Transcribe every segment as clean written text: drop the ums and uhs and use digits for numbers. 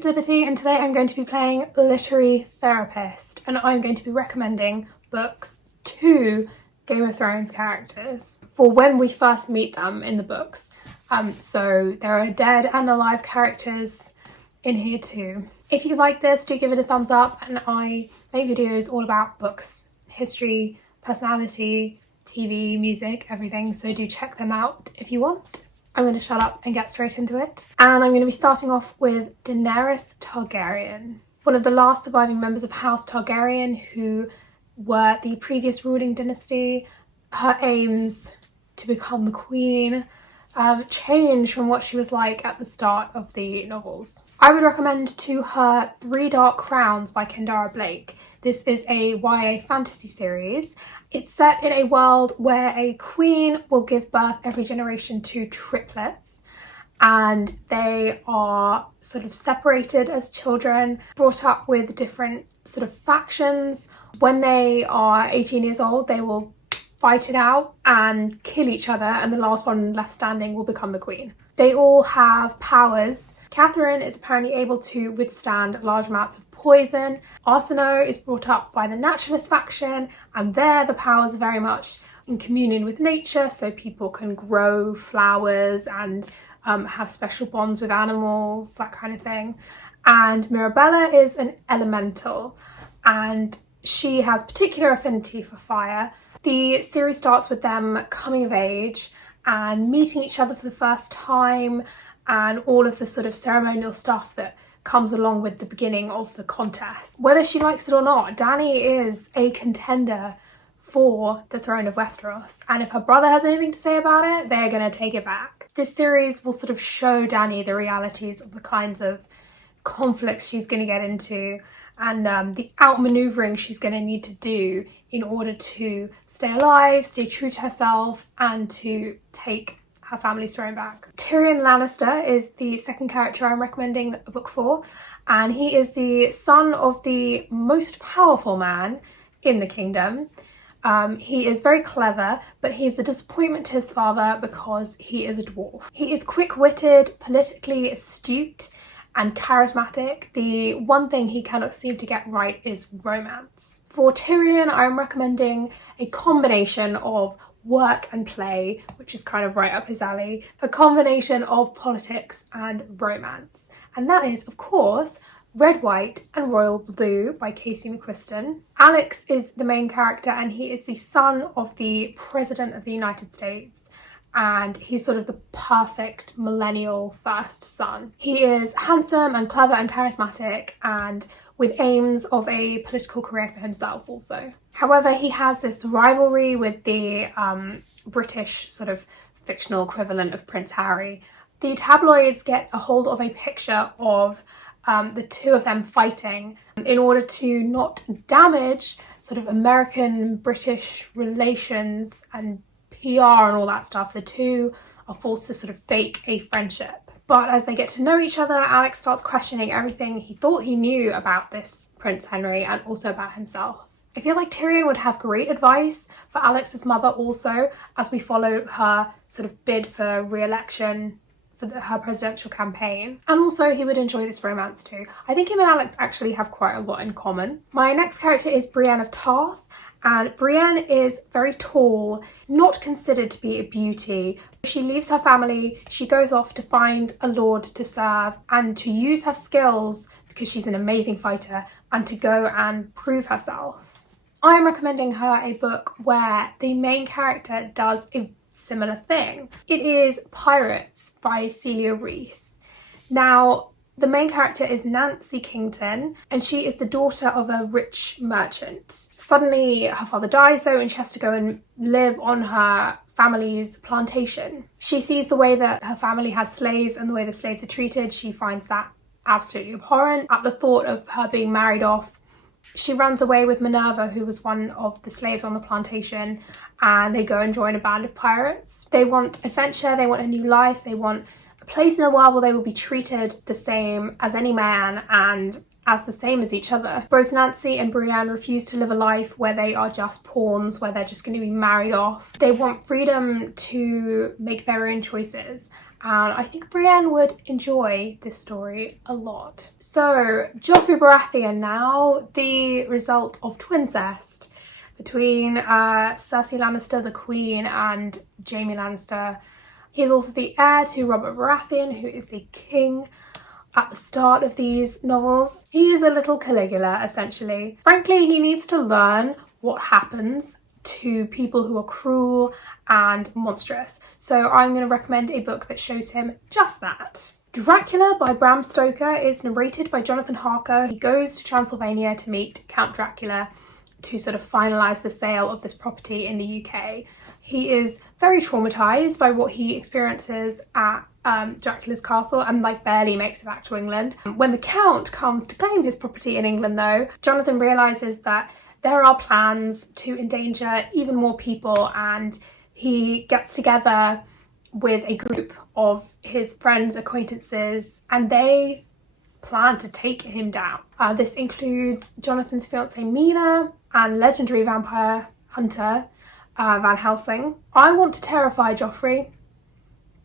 it's Liberty, and today I'm going to be playing Literary Therapist, and I'm going to be recommending books to Game of Thrones characters for when we first meet them in the books. So there are dead and alive characters in here too. If you like this, do give it a thumbs up, and I make videos all about books, history, personality, TV, music, everything, so do check them out if you want. I'm going to shut up and get straight into it. And I'm going to be starting off with Daenerys Targaryen, one of the last surviving members of House Targaryen who were the previous ruling dynasty. Her aims to become the queen changed from what she was like at the start of the novels. I would recommend to her Three Dark Crowns by Kendara Blake. This is a YA fantasy series. It's set in a world where a queen will give birth every generation to triplets, and they are sort of separated as children, brought up with different sort of factions. When they are 18 years old, they will fight it out and kill each other, and the last one left standing will become the queen. They all have powers. Catherine is apparently able to withstand large amounts of poison. Arsenault is brought up by the naturalist faction, and there the powers are very much in communion with nature, so people can grow flowers and have special bonds with animals, that kind of thing. And Mirabella is an elemental, and she has particular affinity for fire. The series starts with them coming of age and meeting each other for the first time, and all of the sort of ceremonial stuff that comes along with the beginning of the contest. Whether she likes it or not, Dany is a contender for the throne of Westeros, and if her brother has anything to say about it, they're going to take it back. This series will sort of show Dany the realities of the kinds of conflicts she's going to get into, and the outmaneuvering she's going to need to do in order to stay alive, stay true to herself, and to take her family's throne back. Tyrion Lannister is the second character I'm recommending a book for, and he is the son of the most powerful man in the kingdom. He is very clever, but he's a disappointment to his father because he is a dwarf. He is quick-witted, politically astute, and charismatic. The one thing he cannot seem to get right is romance. For Tyrion, I'm recommending a combination of work and play, which is kind of right up his alley, a combination of politics and romance. And that is, of course, Red, White and Royal Blue by Casey McQuiston. Alex is the main character, and he is the son of the President of the United States, and he's sort of the perfect millennial first son. He is handsome and clever and charismatic, and with aims of a political career for himself also. However, he has this rivalry with the British sort of fictional equivalent of Prince Harry. The tabloids get a hold of a picture of the two of them fighting in order to not damage sort of American-British relations and PR and all that stuff. The two are forced to sort of fake a friendship. But as they get to know each other, Alex starts questioning everything he thought he knew about this Prince Henry and also about himself. I feel like Tyrion would have great advice for Alex's mother also, as we follow her sort of bid for re-election for her presidential campaign. And also he would enjoy this romance too. I think him and Alex actually have quite a lot in common. My next character is Brienne of Tarth. And Brienne is very tall, not considered to be a beauty. She leaves her family, she goes off to find a lord to serve and to use her skills, because she's an amazing fighter, and to go and prove herself. I'm recommending her a book where the main character does a similar thing. It is Pirates by Celia Reese. Now, the main character is Nancy Kington, and she is the daughter of a rich merchant. Suddenly her father dies though, and she has to go and live on her family's plantation. She sees the way that her family has slaves and the way the slaves are treated. She finds that absolutely abhorrent. At the thought of her being married off, she runs away with Minerva, who was one of the slaves on the plantation, and they go and join a band of pirates. They want adventure, they want a new life, they want a place in the world where they will be treated the same as any man and as the same as each other. Both Nancy and Brienne refuse to live a life where they are just pawns, where they're just going to be married off. They want freedom to make their own choices, and I think Brienne would enjoy this story a lot. So, Joffrey Baratheon now, the result of twincest between Cersei Lannister, the Queen, and Jaime Lannister. He is also the heir to Robert Baratheon, who is the king at the start of these novels. He is a little Caligula, essentially. Frankly, he needs to learn what happens to people who are cruel and monstrous. So I'm going to recommend a book that shows him just that. Dracula by Bram Stoker is narrated by Jonathan Harker. He goes to Transylvania to meet Count Dracula to sort of finalise the sale of this property in the UK. He is very traumatised by what he experiences at Dracula's castle and barely makes it back to England. When the Count comes to claim his property in England though, Jonathan realises that there are plans to endanger even more people, and he gets together with a group of his friends, acquaintances, and they plan to take him down. This includes Jonathan's fiancée Mina and legendary vampire hunter Van Helsing. I want to terrify Joffrey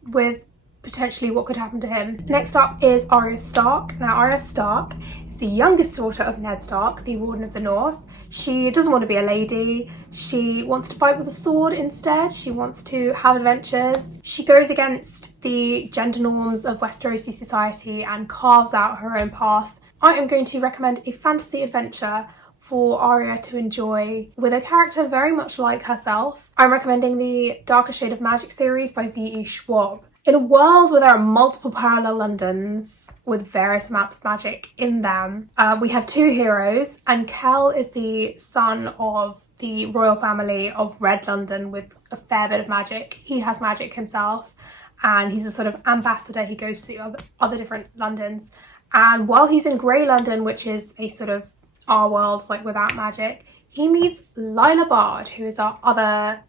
with potentially what could happen to him. Next up is Arya Stark. Now, Arya Stark is the youngest daughter of Ned Stark, the Warden of the North. She doesn't want to be a lady. She wants to fight with a sword instead. She wants to have adventures. She goes against the gender norms of Westerosi society and carves out her own path. I am going to recommend a fantasy adventure for Arya to enjoy with a character very much like herself. I'm recommending the Darker Shade of Magic series by V.E. Schwab. In a world where there are multiple parallel Londons with various amounts of magic in them, we have two heroes, and Kell is the son of the royal family of Red London with a fair bit of magic. He has magic himself, and he's a sort of ambassador. He goes to the other different Londons. And while he's in Grey London, which is a sort of our world without magic, he meets Lila Bard, who is our other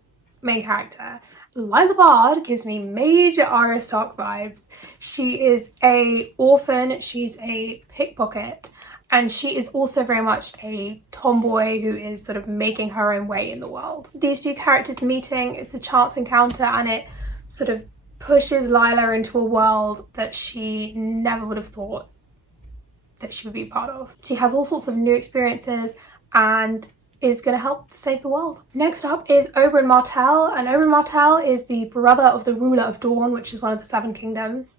main character. Lila Bard gives me major Arya Stark vibes. She is a orphan, she's a pickpocket, and she is also very much a tomboy who is sort of making her own way in the world. These two characters meeting, it's a chance encounter, and it sort of pushes Lila into a world that she never would have thought that she would be part of. She has all sorts of new experiences and is going to help to save the world. Next up is Oberyn Martell, and Oberyn Martell is the brother of the ruler of Dorne, which is one of the Seven Kingdoms,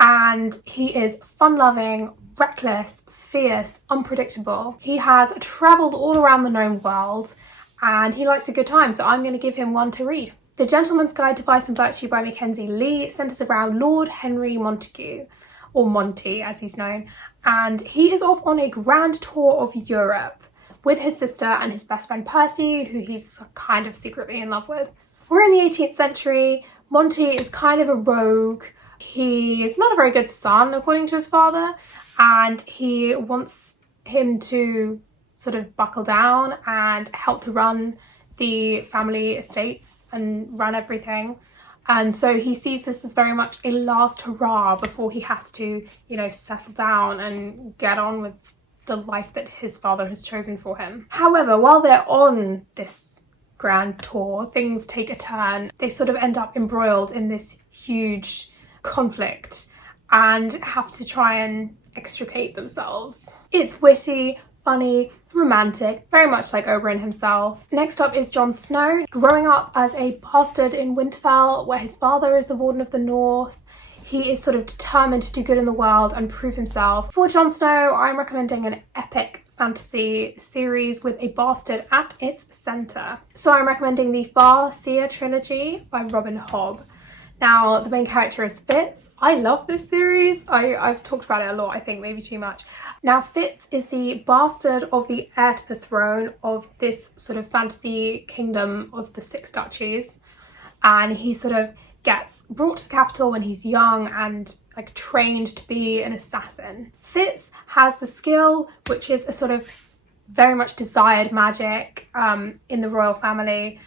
and he is fun-loving, reckless, fierce, unpredictable. He has travelled all around the known world and he likes a good time, so I'm going to give him one to read. The Gentleman's Guide to Vice and Virtue by Mackenzie Lee centres around Lord Henry Montague, or Monty as he's known, and he is off on a grand tour of Europe with his sister and his best friend Percy, who he's kind of secretly in love with. We're in the 18th century. Monty is kind of a rogue. He is not a very good son, according to his father, and he wants him to sort of buckle down and help to run the family estates and run everything. And so he sees this as very much a last hurrah before he has to, settle down and get on with the life that his father has chosen for him. However, while they're on this grand tour, things take a turn. They sort of end up embroiled in this huge conflict and have to try and extricate themselves. It's witty, funny, romantic, very much like Oberyn himself. Next up is Jon Snow. Growing up as a bastard in Winterfell, where his father is the Warden of the North, he is sort of determined to do good in the world and prove himself. For Jon Snow, I'm recommending an epic fantasy series with a bastard at its centre. So I'm recommending the Far-Seer trilogy by Robin Hobb. Now, the main character is Fitz. I love this series. I've talked about it a lot, I think, maybe too much. Now, Fitz is the bastard of the heir to the throne of this sort of fantasy kingdom of the Six Duchies. And he sort of gets brought to the capital when he's young and trained to be an assassin. Fitz has the skill, which is a sort of very much desired magic in the royal family,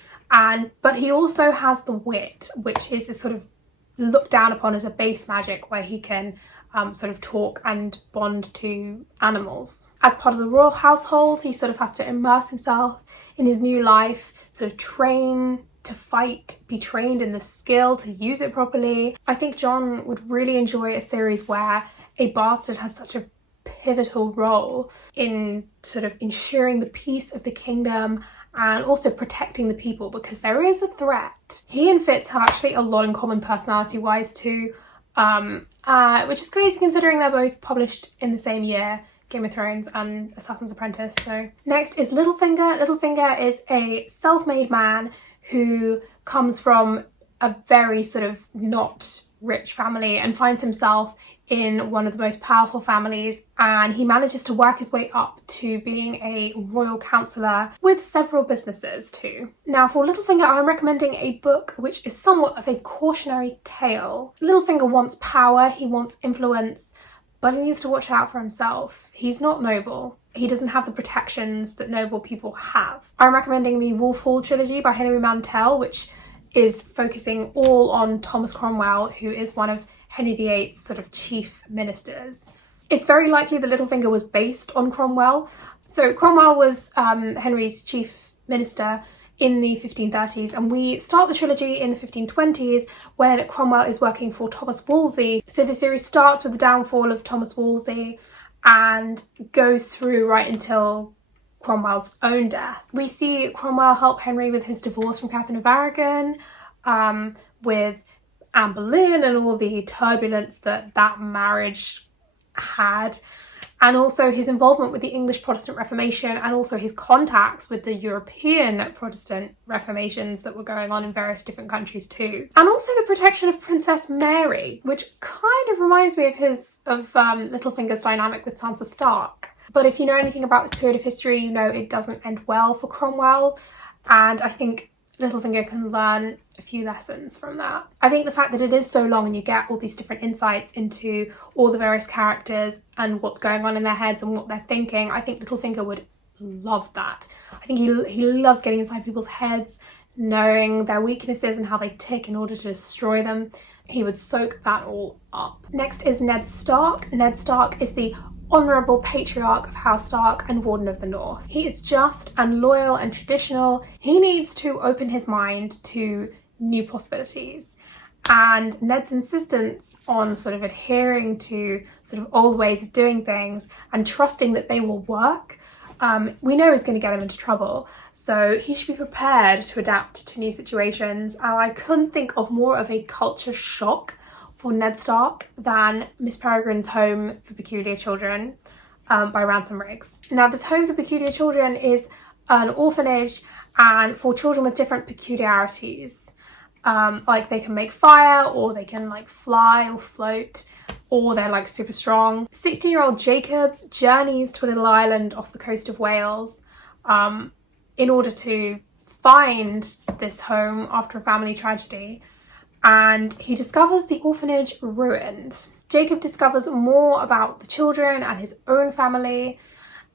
but he also has the wit, which is a sort of looked down upon as a base magic where he can sort of talk and bond to animals. As part of the royal household, he sort of has to immerse himself in his new life, sort of train to fight, be trained in the skill to use it properly. I think Jon would really enjoy a series where a bastard has such a pivotal role in sort of ensuring the peace of the kingdom and also protecting the people, because there is a threat. He and Fitz have actually a lot in common personality-wise too, which is crazy considering they're both published in the same year, Game of Thrones and Assassin's Apprentice. So next is Littlefinger. Littlefinger is a self-made man who comes from a very sort of not rich family and finds himself in one of the most powerful families, and he manages to work his way up to being a royal councillor with several businesses too. Now for Littlefinger, I'm recommending a book which is somewhat of a cautionary tale. Littlefinger wants power, he wants influence, but he needs to watch out for himself. He's not noble. He doesn't have the protections that noble people have. I'm recommending the Wolf Hall trilogy by Henry Mantell, which is focusing all on Thomas Cromwell, who is one of Henry VIII's sort of chief ministers. It's very likely that Littlefinger was based on Cromwell. So Cromwell was Henry's chief minister in the 1530s, and we start the trilogy in the 1520s when Cromwell is working for Thomas Wolsey. So the series starts with the downfall of Thomas Wolsey and goes through right until Cromwell's own death. We see Cromwell help Henry with his divorce from Catherine of Aragon, with Anne Boleyn and all the turbulence that marriage had, and also his involvement with the English Protestant Reformation and also his contacts with the European Protestant Reformations that were going on in various different countries too. And also the protection of Princess Mary, which kind of reminds me of Littlefinger's dynamic with Sansa Stark. But if you know anything about this period of history, you know it doesn't end well for Cromwell, and I think Littlefinger can learn a few lessons from that. I think the fact that it is so long and you get all these different insights into all the various characters and what's going on in their heads and what they're thinking, I think Littlefinger would love that. I think he loves getting inside people's heads, knowing their weaknesses and how they tick in order to destroy them. He would soak that all up. Next is Ned Stark. Ned Stark is the honourable patriarch of House Stark and Warden of the North. He is just and loyal and traditional. He needs to open his mind to new possibilities. And Ned's insistence on sort of adhering to sort of old ways of doing things and trusting that they will work, we know is going to get him into trouble. So he should be prepared to adapt to new situations. And I couldn't think of more of a culture shock for Ned Stark than Miss Peregrine's Home for Peculiar Children by Ransom Riggs. Now this Home for Peculiar Children is an orphanage and for children with different peculiarities. Like they can make fire, or they can like fly or float, or they're like super strong. 16-year-old Jacob journeys to a little island off the coast of Wales in order to find this home after a family tragedy. And he discovers the orphanage ruined. Jacob discovers more about the children and his own family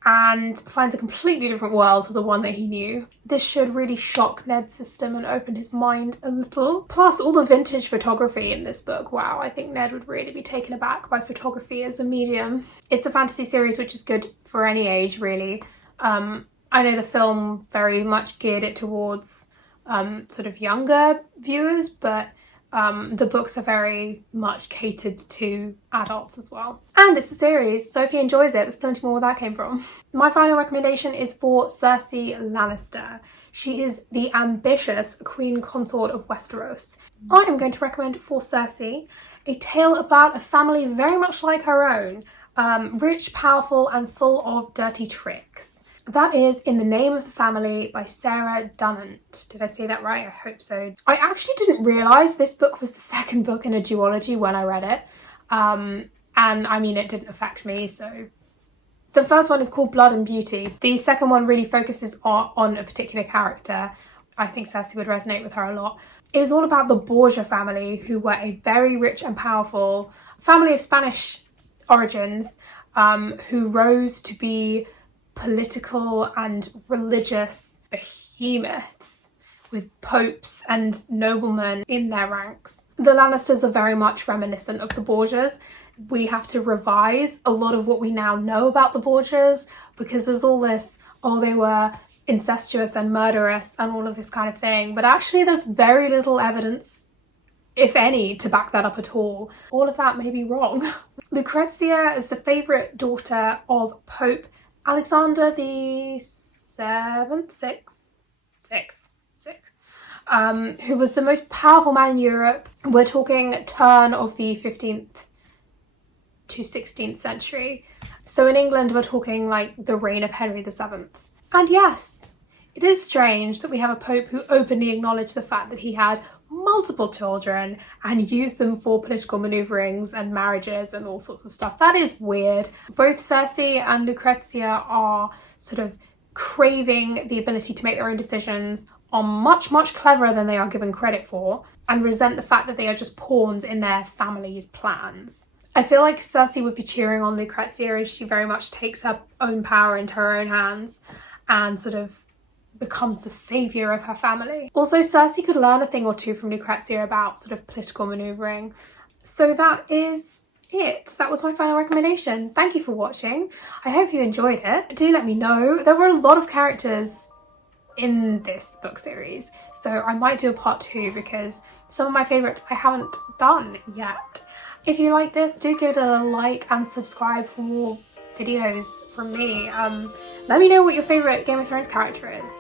and finds a completely different world to the one that he knew. This should really shock Ned's system and open his mind a little. Plus all the vintage photography in this book. Wow, I think Ned would really be taken aback by photography as a medium. It's a fantasy series which is good for any age really. I know the film very much geared it towards sort of younger viewers, but the books are very much catered to adults as well. And it's a series, so if he enjoys it, there's plenty more where that came from. My final recommendation is for Cersei Lannister. She is the ambitious Queen Consort of Westeros. I am going to recommend for Cersei a tale about a family very much like her own, rich, powerful, and full of dirty tricks. That is In the Name of the Family by Sarah Dunnant. Did I say that right? I hope so. I actually didn't realise this book was the second book in a duology when I read it. And I mean, it didn't affect me, so. The first one is called Blood and Beauty. The second one really focuses on a particular character. I think Cersei would resonate with her a lot. It is all about the Borgia family, who were a very rich and powerful family of Spanish origins, who rose to be political and religious behemoths with popes and noblemen in their ranks. The Lannisters are very much reminiscent of the Borgias. We have to revise a lot of what we now know about the Borgias because there's all this, oh, they were incestuous and murderous and all of this kind of thing, but actually there's very little evidence, if any, to back that up at all. All of that may be wrong. Lucrezia is the favourite daughter of Pope Alexander the Sixth, who was the most powerful man in Europe. We're talking turn of the 15th to 16th century. So in England, we're talking like the reign of Henry VII. And yes, it is strange that we have a pope who openly acknowledged the fact that he had multiple children and used them for political maneuverings and marriages and all sorts of stuff. That is weird. Both Cersei and Lucrezia are sort of craving the ability to make their own decisions, are much, much cleverer than they are given credit for, and resent the fact that they are just pawns in their family's plans. I feel like Cersei would be cheering on Lucrezia as she very much takes her own power into her own hands and sort of becomes the saviour of her family. Also, Cersei could learn a thing or two from Lucrezia about sort of political manoeuvring. So that is it. That was my final recommendation. Thank you for watching. I hope you enjoyed it. Do let me know. There were a lot of characters in this book series, so I might do a part 2 because some of my favourites I haven't done yet. If you like this, do give it a like and subscribe for more videos from me. Let me know what your favourite Game of Thrones character is.